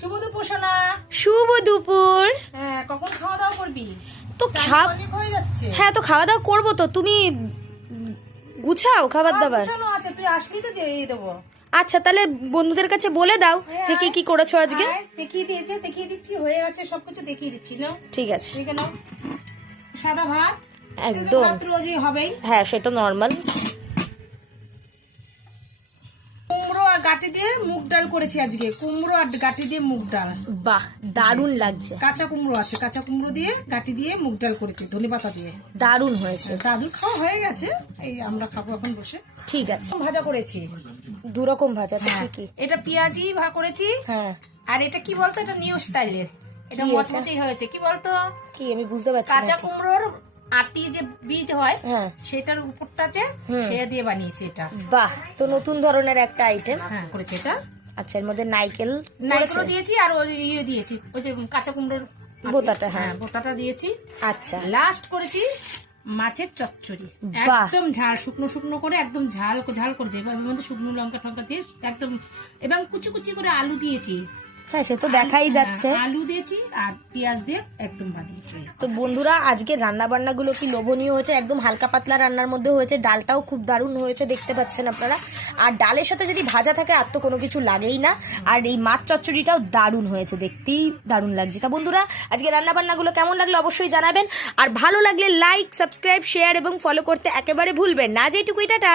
শুভ দুপুর সোনা। শুভ দুপুর। হ্যাঁ, কখন খাওয়া দাওয়া করবি? তো হয়ে যাচ্ছে। হ্যাঁ, তো খাওয়া দাওয়া করবো তো। তুমি গুছাও খাবার দাবার। গুছানো আছে, তুই আসলি তো দিয়ে দেবো। আচ্ছা, তাহলে বন্ধুদের কাছে বলে দাও যে কি কি করেছো আজকে। দেখিয়ে দিচ্ছি, হয়ে গেছে সবকিছু দেখিয়ে দিচ্ছি না। ঠিক আছে, ঠিক আছে। সাদা ভাত একদম রোজই হবেই। হ্যাঁ, সেটা নর্মাল। কুমড়ো আর গাটি দিয়ে মুগ ডাল করেছি আজকে। কুমড়ো আর গাটি দিয়ে মুগ ডাল, বাহ, দারুণ লাগছে। কাঁচা কুমড়ো আছে, কাঁচা কুমড়ো দিয়ে গাটি দিয়ে মুগ ডাল করেছি ধনে পাতা দিয়ে। দারুণ হয়েছে। দাদুর খাওয়া হয়ে গেছে, এই আমরা খাবো এখন বসে। ঠিক আছে। ভাজা করেছি, দু রকম ভাজা। কি? এটা পেঁয়াজি ভাজা করেছি। হ্যাঁ। আর এটা কি বলতো, এটা নিউ স্টাইলের, এটা মচমচে হয়েছে। কি বলতো, কি আমি বুঝতে পারছি না। কাঁচা কুমড়োর আটি যে বীজ হয়, হ্যাঁ, সেটার উপরটাতে সে দিয়ে বানিয়েছে এটা। বাহ, তো নতুন ধরনের একটা আইটেম। হ্যাঁ, করেছে এটা। আচ্ছা, এর মধ্যে নারকেল দিয়েছি আর ওই দিয়েছি, ওই যে কাঁচা কুমড়োর বোটাটা। হ্যাঁ, বোটাটা দিয়েছি। আচ্ছা, লাস্ট করেছি মাছের চচ্চড়ি, একদম ঝাল, শুকনো শুকনো করে একদম ঝাল ঝাল করেছি। এবার মধ্যে শুকনো লঙ্কা টঙ্কা দিয়ে একদম, এবং কুচি কুচি করে আলু দিয়েছি। হ্যাঁ, সে তো দেখাই যাচ্ছে। আলু দিয়েছি আর পেঁয়াজ দিয়ে একদম বানিয়েছি। তো বন্ধুরা, আজকে রান্না বান্না গুলো কি লোভনীয় হয়েছে, একদম হালকা পাতলা রান্নার মধ্যে হয়েছে। ডালটাও খুব দারুণ হয়েছে, দেখতে পাচ্ছেন আপনারা। আর ডালের সাথে যদি ভাজা থাকে আর তো কোনো কিছু লাগেই না। আর এই মাছ চচ্চড়িটাও দারুণ হয়েছে, দেখতেই দারুণ লাগছে। তা বন্ধুরা, আজকে রান্না বান্নাগুলো কেমন লাগলো অবশ্যই জানাবেন। আর ভালো লাগলে লাইক, সাবস্ক্রাইব, শেয়ার এবং ফলো করতে একেবারে ভুলবেন না। যেটুকুই, টাটা।